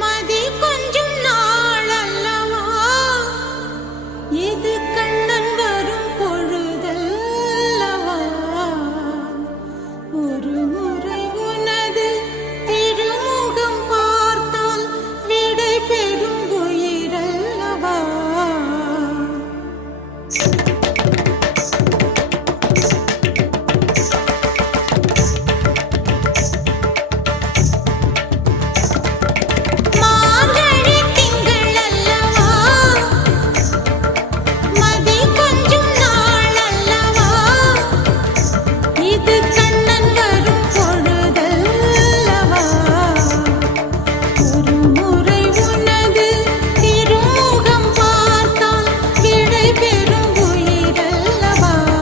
மதிக்கும்